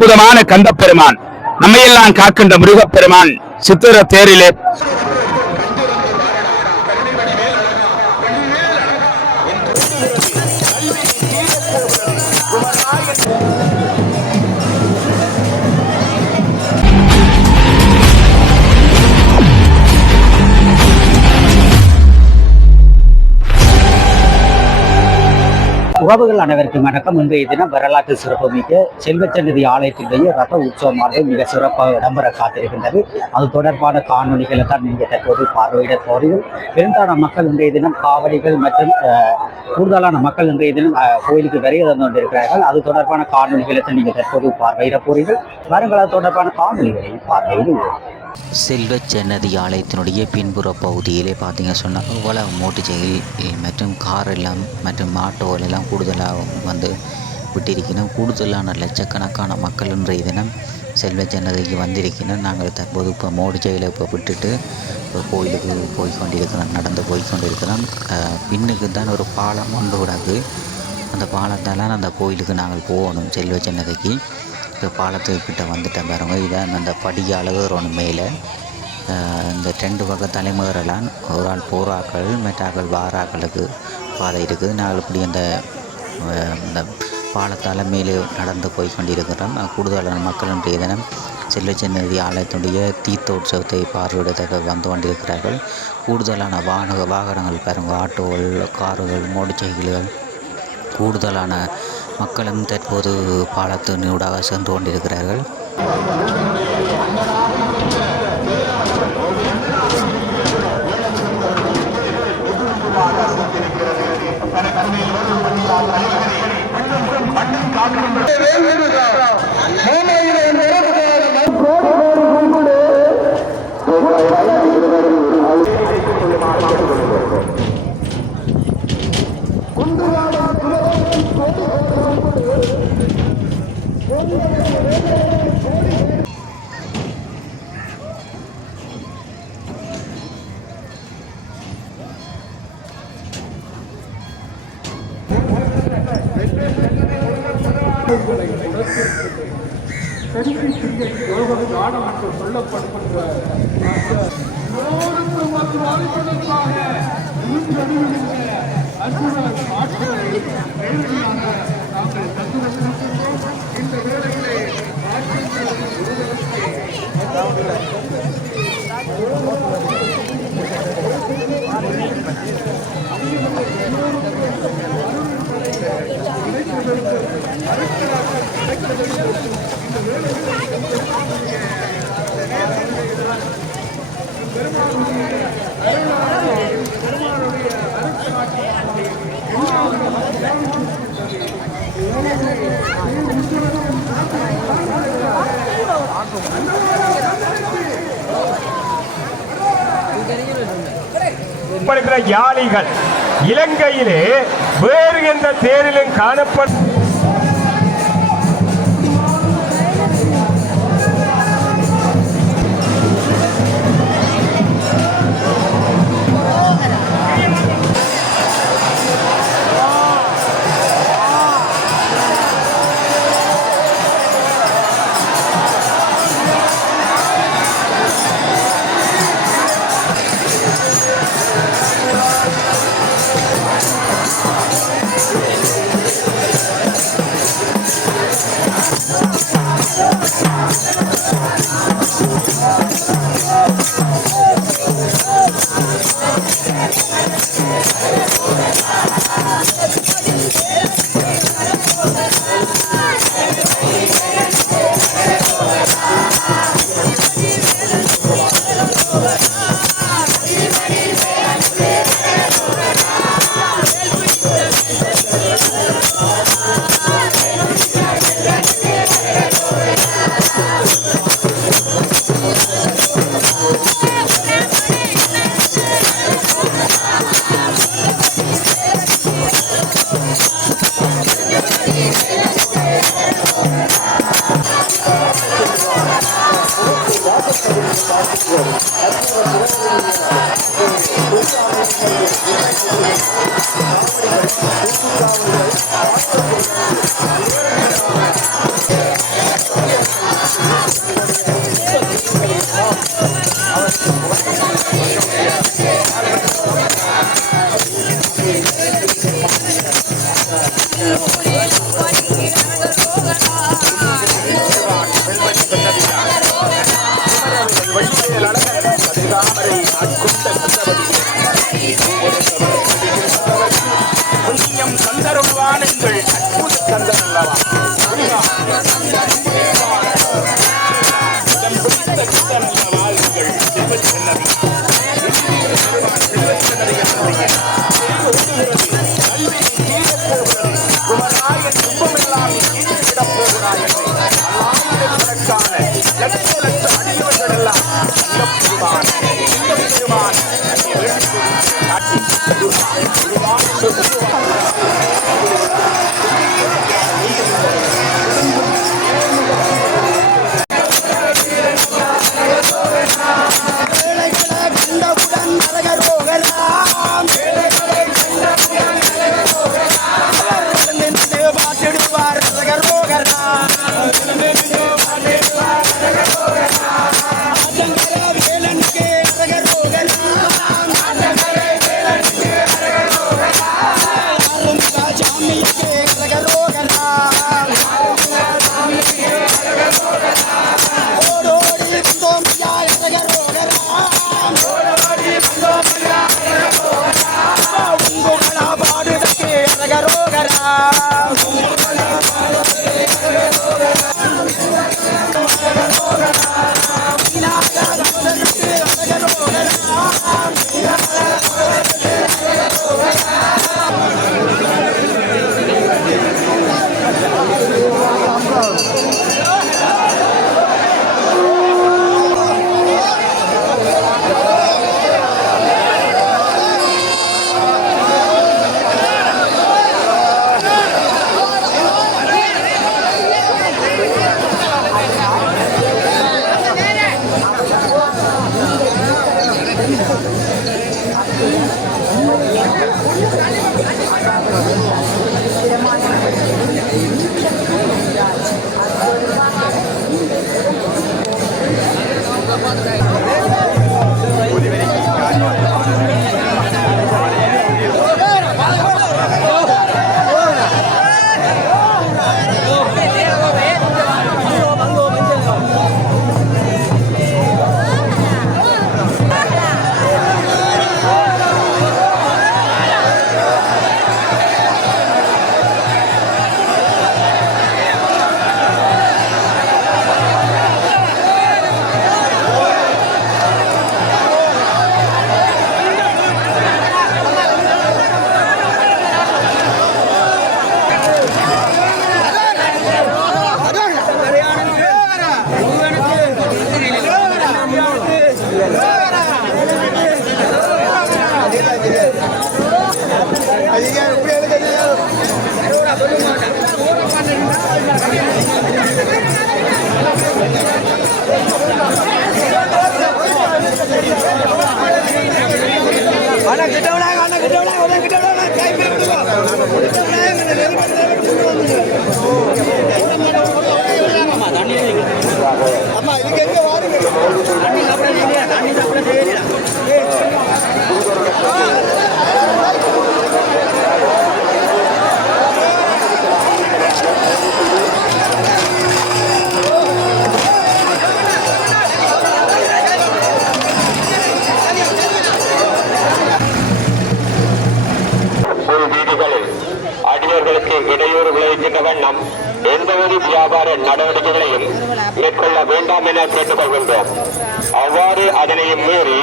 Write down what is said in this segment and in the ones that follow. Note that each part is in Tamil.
அற்புதமான கந்த பெருமான், நம்மையெல்லாம் காக்கின்ற முருகப்பெருமான் சித்திர தேரிலே உறவுகள் அனைவருக்கும் வணக்கம். இன்றைய தினம் வரலாற்று சிறப்புமிக்க செல்வச்சன்னதி ஆலயத்தினுடைய ரத உற்சவமானது மிக சிறப்பாக இடம்பெற காத்திருக்கின்றது. அது தொடர்பான காணொலிகளை தான் நீங்கள் தற்போது பார்வையிட போறீர்கள். பெரும்பாலான மக்கள் இன்றைய தினம் காவடிகள் மற்றும் கூடுதலான மக்கள் இன்றைய தினம் கோயிலுக்கு வரைய தந்து கொண்டிருக்கிறார்கள். அது தொடர்பான காணொலிகளை தான் நீங்கள் தற்போது பார்வையிட போறீர்கள். வருங்கள், அது தொடர்பான காணொலிகளை பார்வையிடுவோம். செல்வச்சன்னதி ஆலயத்தினுடைய பின்புற பகுதியிலே பார்த்தீங்க சொன்னால் இவ்வளவு மோட்டுச்சைகள் மற்றும் கார் எல்லாம் மற்றும் ஆட்டோவில் எல்லாம் கூடுதலாக வந்து விட்டிருக்கணும். கூடுதலான லட்சக்கணக்கான மக்கள் இன்றைய தினம் செல்வச்சன்னதிக்கு வந்திருக்கணும். நாங்கள் தற்போது இப்போ மோட்டுச்சையில் இப்போ விட்டுட்டு இப்போ கோயிலுக்கு போய்கொண்டிருக்கிறோம், நடந்து போய்கொண்டிருக்கிறோம். பின்னுக்கு தான் ஒரு பாலம் ஒன்று விடாது. அந்த பாலத்தால் அந்த கோயிலுக்கு நாங்கள் போகணும் செல்வச்சன்னதிக்கு. இப்போ பாலத்துக்கிட்ட வந்துட்டேன் பாருங்க. இதான் அந்த படியால் ஒன்று மேலே இந்த 2 பக்கம் தலைமுறைலாம் ஒரு ஆள் போராக்கள் மெட்டாக்கள் வாராக்களுக்கு பாதை இருக்குது. நாங்கள் இப்படி இந்த பாலத்தால் மேலே நடந்து போய் கொண்டிருக்கிறோம். கூடுதலான மக்கள் இன்றைய தினம் செல்வச்சன்னதி ஆலயத்தினுடைய தீர்த்தோற்சவத்தை பார்வையிடத்தக்க வந்து கொண்டிருக்கிறார்கள். கூடுதலான வாகனங்கள் பாருங்க, ஆட்டோகள், காருகள், மோட்டர்சைக்கிள்கள், கூடுதலான மக்களும் தற்போது பாலத்தினூடாக சென்று கொண்டிருக்கிறார்கள். நாடம் என்று சொல்லப்படுகின்ற இந்த வேளையிலே யாளிகள் இலங்கையிலே வேறு எந்த தேரிலும் காணப்படும் இடையூறு விளைவிக்கின்ற வண்ணம் எந்தவொரு வியாபார நடவடிக்கைகளையும் மேற்கொள்ள வேண்டாம் என கேட்டுக்கொள்கின்றோம். அவ்வாறு அதனையும் மீறி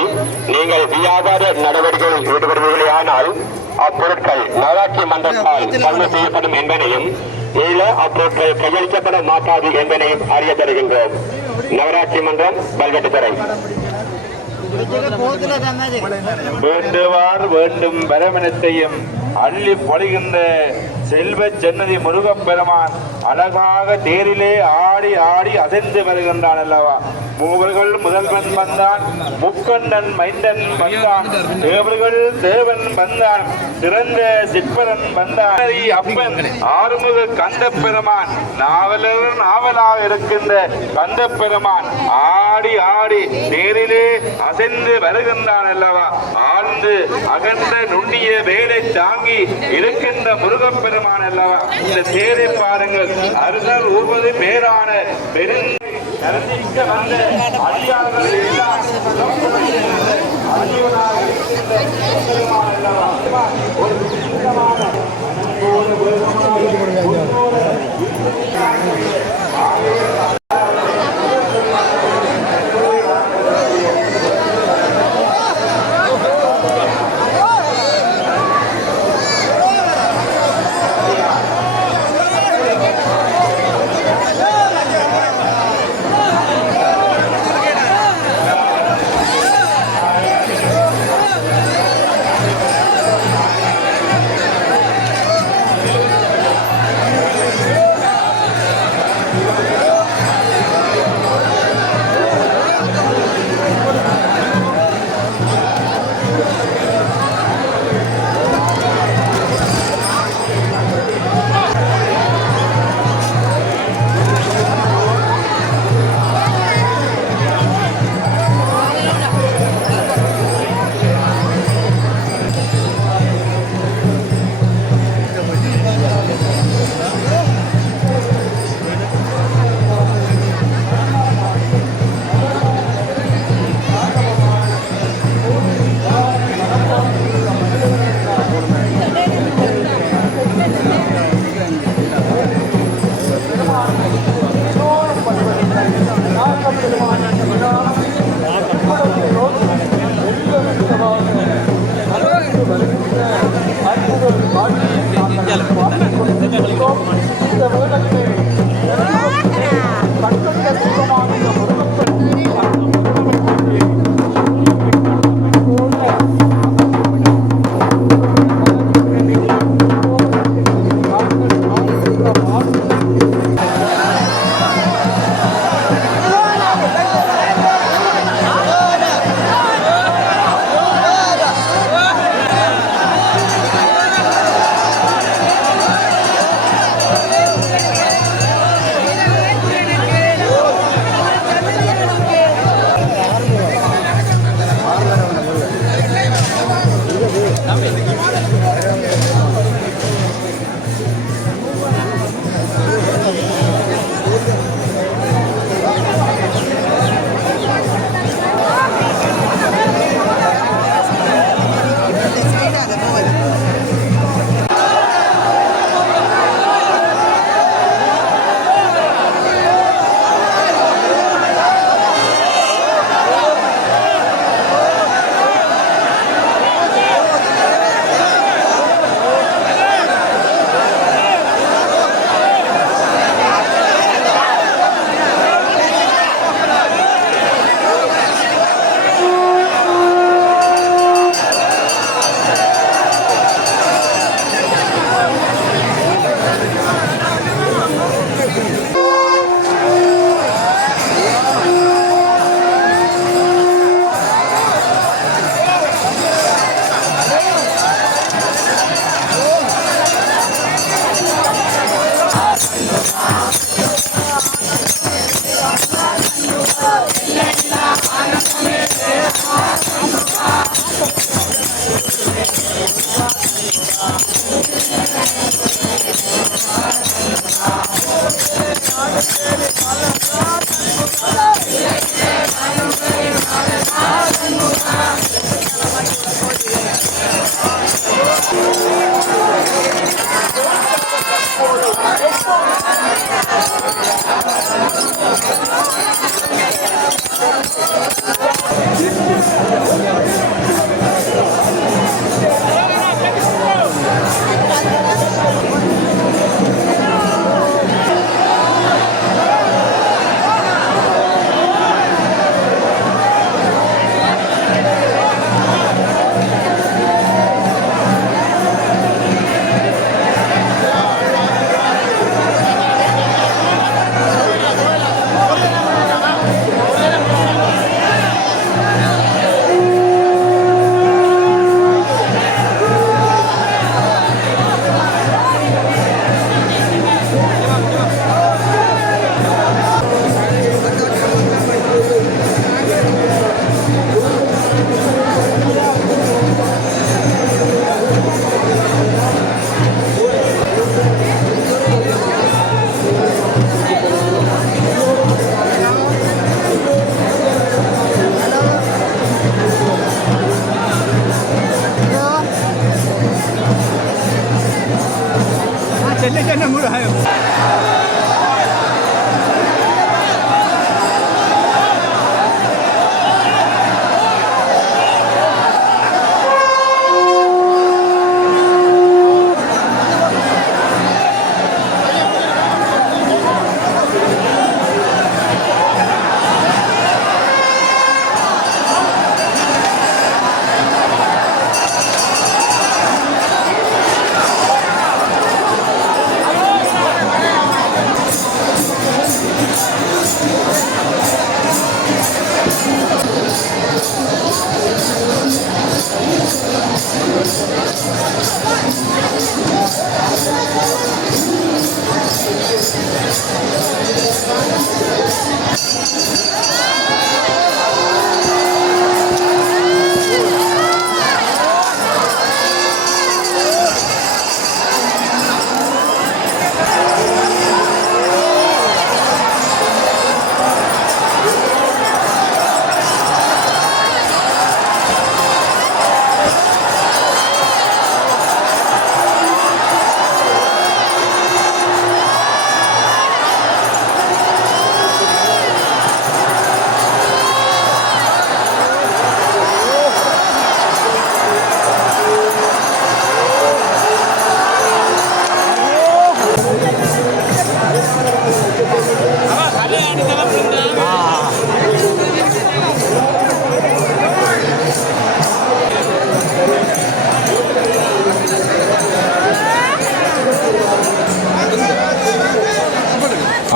நீங்கள் வியாபார நடவடிக்கைகளில் ஈடுபடுவீர்களே ஆனால் அப்பொருட்கள் நகராட்சி மன்றத்தால் பதிவு செய்யப்படும் என்பதையும் அப்பொருட்கள் கையளிக்கப்பட மாட்டாது என்பதையும் அறிய தருகின்றோம். நகராட்சி மன்றம் பல்கட்டுத்துறை. வேண்டுவார் வேண்டும் பரமனத்தையும் அள்ளி பொழிகின்ற செல்வ ஜன்னதி முருகப்பெருமான் அழகாக தேரிலே ஆடி ஆடி அசைந்து வருகின்றான் அல்லவா. மூவர்கள் முதல்வன் வந்தான், முக்கண்ணன் மைந்தன் வந்தான், தேவர்கள் தேவன் வந்தான், சிறந்த சிற்பரன் வந்தான், அப்பன் ஆறுமுக கந்த பெருமான் நாவலர் நாவலாக இருக்கின்ற கந்த பெருமான் ஆடி ஆடி தேரிலே அசைந்து வருகின்றான் அல்லவா. ஆழ்ந்து அகன்ற நுண்ணிய வேலை தாங்கி இருக்கின்ற முருகப்பெருமான் அல்லவா. இந்த தேரை பாருங்கள், அருகல் ஊர்வது பேரான பெருந்த வந்த அடியார்கள் எல்லாம் அடியவனாக இருக்கின்ற பெருமான் அல்லவா. ஒரு விசித்திரமான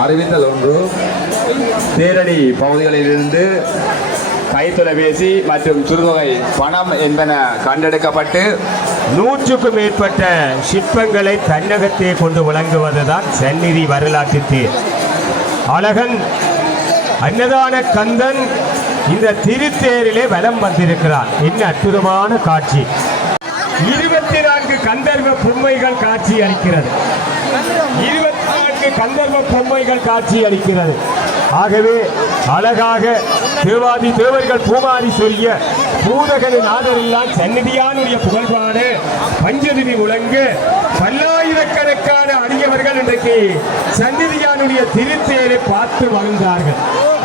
அறிவித்தல் ஒன்று, தேரடி பகுதிகளிலிருந்து கைத்தொலைபேசி மற்றும் சிறுதொகை பணம் என்பன கண்டெடுக்கப்பட்டு 100க்கும் மேற்பட்ட சிற்பங்களை தன்னகத்தே கொண்டு விளங்குவதுதான் சந்நிதி வரலாற்று தேர். அழகன் அன்னதான கந்தன் இந்த திருத்தேரிலே வலம் வந்திருக்கிறான். என்ன அற்புதமான காட்சி! 24 கந்தர்வ பொம்மைகள் காட்சி அளிக்கிறது. 24 கந்தர்வ பொம்மைகள் காட்சி அளிக்கிறது. ஆகவே அழகாக தேவாதி தேவர்கள் பூமாரி சொல்லிய பூதகனின் ஆதரெல்லாம் சந்நிதியானுடைய புகழ்பாடு பஞ்சதிரி முழங்க பல்லாயிரக்கணக்கான அடியவர்கள் இன்றைக்கு சந்நிதியானுடைய திருத்தேரை பார்த்து மகிழ்ந்தார்கள்.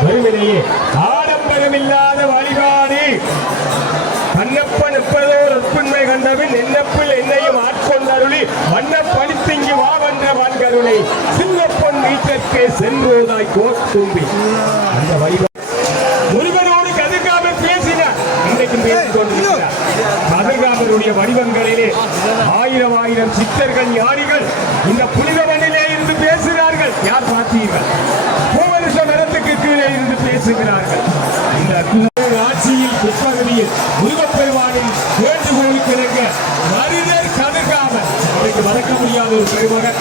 வெறுமனையே ஆடம்பரமில்லாத வழிபாடு. கண்ணப்பன் எப்பதோர் ஒப்புண்மை கண்டபின் என்னப்பில் என்னையும் ஆட்கொண்டருளி வண்ணப்படித்திங்கி வாவென்ற வான்கருளை சிங்கப்பொன் வீட்டிற்கே சென்றோதாய் கோத்தும்பி. அந்த வழிபாடு முருகனோடு கதிர்காமர் பேசினார். இன்றைக்கும் பேசிக் கொண்டிருக்கிறார். கதிர்காமருடைய வடிவங்களிலே ஆயிரம் சித்தர்கள் ஞானிகள் இந்த புனித மண்ணிலே இருந்து பேசுகிறார்கள். யார் பார்த்தீர்கள்? பூவருஷ மரத்துக்கு கீழே இருந்து பேசுகிறார்கள். இந்த ஆட்சியில் பிற்பகுதியில் முருகப்பெருமானின் வேண்டுகோளுக்கு இணங்க மருதர் கதிர்காமர், இன்றைக்கு மறக்க முடியாத ஒரு பெருமகன்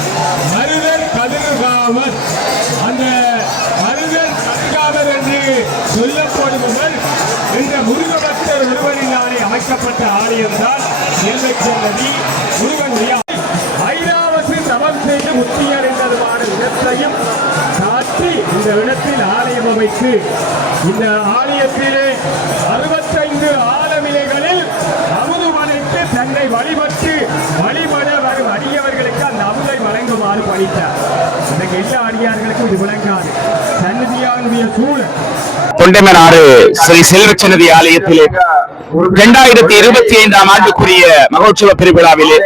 மருதர் கதிர்காமர். அந்த மருதர் கதிர்காமர் என்று சொல்லப்படுபவர் என்ற முருகபக்தர் ஒருவரினாலே அமைக்கப்பட்ட ஆலயம்தான் நெல்லைச்சன்னதி முருகனுடைய. ஐராவசு தவம் செய்து முத்தியடைந்ததுமான இடத்தையும் காட்டி இந்த இடத்தில் ஆலயம் அமைத்து இந்த ஆலயத்திலே 65 ஆலமிலைகளில் அமுது வளைத்து தன்னை வழிபட்டு வழிபட வரும் அடியவர்களுக்கு அந்த அமுதை வழங்குமாறு பணித்தார். இன்றைக்கு எல்லா அடியார்களுக்கும் இது விளங்காது. சன்னதியானுடைய சூழல் தொண்டைமனாறு ஸ்ரீ செல்வச்சன்னதி ஆலயத்திலே 2025ஆம் ஆண்டுக்குரிய மகோற்சவ பெருவிழாவிலே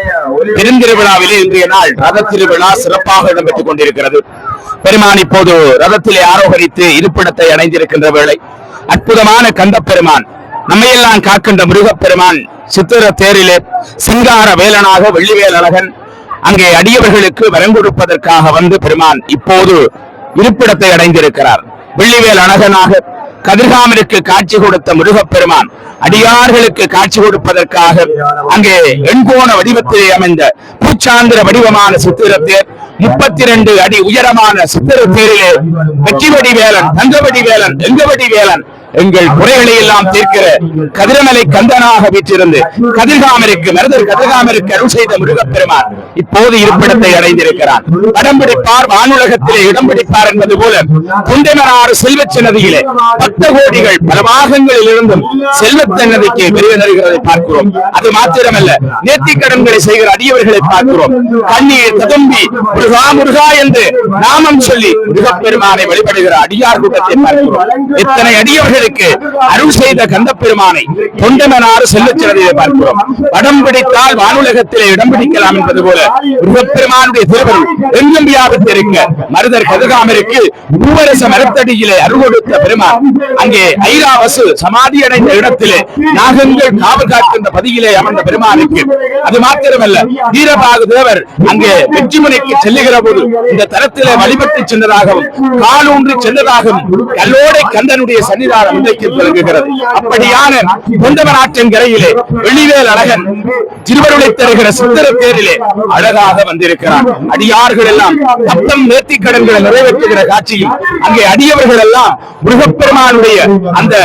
பெருந்திருவிழாவிலே இன்றைய நாள் ரத திருவிழா சிறப்பாக இடம்பெற்றுக் கொண்டிருக்கிறது. பெருமான் இப்போது ரதத்திலே ஆரோகரித்து இருப்பிடத்தை அடைந்திருக்கின்ற வேளை அற்புதமான கந்த பெருமான் நம்மையெல்லாம் காக்கின்ற முருகப்பெருமான் சித்திர தேரிலே சிங்கார வேலனாக வெள்ளிவேல் அழகன் அங்கே அடியவர்களுக்கு வரம் கொடுப்பதற்காக வந்து பெருமான் இப்போது இருப்பிடத்தை அடைந்திருக்கிறார். வெள்ளிவேல் அழகனாக கதிர்காமருக்கு காட்சி கொடுத்த முருகப்பெருமான் அடியார்களுக்கு காட்சி கொடுப்பதற்காக அங்கே எண்கோண வடிவத்திலே அமைந்த பூச்சாந்திர வடிவமான சித்திரத்தேர் 32 அடி உயரமான சித்திரத்தேரிலே வெற்றிவடி வேலன், தங்கவடி வேலன், எங்கவடி வேலன் எங்கள் குறைகளை எல்லாம் தீர்க்கிற கதிரமலை கந்தனாக வீற்றிருந்து கதிர்காமருக்கு மருதர் கதிர்காமருக்கு அருள் செய்த முருகப்பெருமான் இப்போது இருப்பிடத்தை அடைந்திருக்கிறார். படம் பிடிப்பார் வானுலகத்திலே இடம் பிடிப்பார் என்பது போல குண்டமனாறு செல்வச் சன்னதியிலே 10 கோடிகள் பல பாகங்களில் இருந்தும் செல்வச் சன்னதிக்கு பெருக தருகிறதை பார்க்கிறோம். அது மாத்திரமல்ல, நேர்த்திக்கடன்களை செய்கிற அடியவர்களை பார்க்கிறோம். கண்ணீர் ததும்பி முருகா முருகா என்று நாமம் சொல்லி முருகப்பெருமானை வழிபடுகிற அடியார் கூட்டத்தை பார்க்கிறோம். இத்தனை அடியவர்களுக்கு அருள் செய்த கந்தப்பெருமானை தொண்டமனாறு செல்வச் சன்னதியிலே பார்க்கிறோம். படம் பிடித்தால் வானுலகத்திலே இடம் பிடிக்கலாம் என்பது போல முருகப்பெருமானுடைய திருவருள் எங்கும் வியாபித்திருக்க மருதர் கதிர்காமருக்கு பூவரச மரத்தடியிலே அருள் கொடுத்த பெருமான் அங்கே ஐராவசு சமாதி அடைந்த இடத்திலே நாகங்கள் காவல் காக்கின்ற பதியிலே அமர்ந்த பெருமானுக்கு அது மாத்திரமல்ல, வீரபாகு தேவர் அங்கே வெற்றிமுனைக்கு செல்லுகிற போது இந்த தலத்திலே வழிபட்டு சென்றதாகவும் காலூன்றி சென்றதாகவும் கல்லோடை கந்தனுடைய சன்னிதானம் இன்றைக்கு விளங்குகிறது. அப்படியான கொண்டவனாற்றின் கரையிலே வெளிவேல் அழகன் திருவருளை தருகிற சித்திர தேரிலே அழகாக வந்திருக்கிறார். அடியார்கள் எல்லாம் தத்தம் நேர்த்திக் கடன்களை நிறைவேற்றுகிற காட்சியில் அங்கே அடியவர்கள் எல்லாம் முருகப்பெருமானுடைய அந்த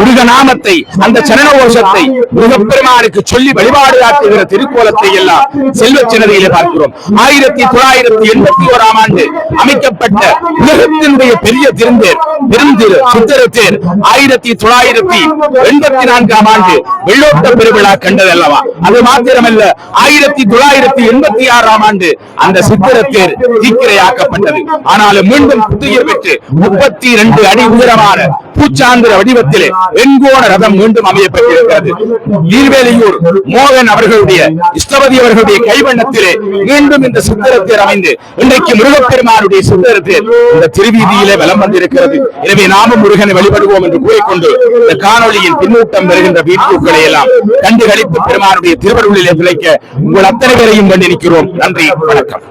முருகநாமத்தை அந்த சரண கோஷத்தை முருகப்பெருமானுக்கு சொல்லி வழிபாடு ஆற்றுகிற திருக்கோலத்தை எல்லாம் செல்வச் சன்னதியிலே பார்க்கிறோம். 1981ஆம் ஆண்டு அமைக்கப்பட்ட உலகத்தினுடைய பெரிய திருந்தேர் பெருந்திரு சித்திர தேர் 1984ஆம் ஆண்டு வெள்ளோட்ட பெருவிழா கண்டதல்லவா. அது மாத்திரமல்ல, 1986ஆம் ஆண்டு அந்த சித்திர தேர் தீக்கிரையாக்கப்பட்டது. ஆனாலும் மீண்டும் புத்துயிர் பெற்று 32 அடி உயரமான பூச்சாந்திர வடிவத்திலே வெண்கோண ரதம் மீண்டும் அமையப்பட்டிருக்கிறது. நீர்வேலியூர் மோகன் அவர்களுடைய இஷ்டபதி அவர்களுடைய கைவண்ணத்திலே மீண்டும் இந்த சித்திரத்தேர் அமைந்து இன்றைக்கு முருகப்பெருமானுடைய சித்திரத்தேர் இந்த திருவீதியிலே வலம் வந்திருக்கிறது. எனவே நாமும் முருகனை வழிபடுவோம் என்று கூறிக்கொண்டு இந்த காணொலியின் பின்னூட்டம் வருகின்ற வீடியோக்களை எல்லாம் கண்டுகளித்து பெருமானுடைய திருவருளிலே திளைக்க உங்கள் அத்தனை பேரையும் கண்டிருக்கிறோம். நன்றி, வணக்கம்.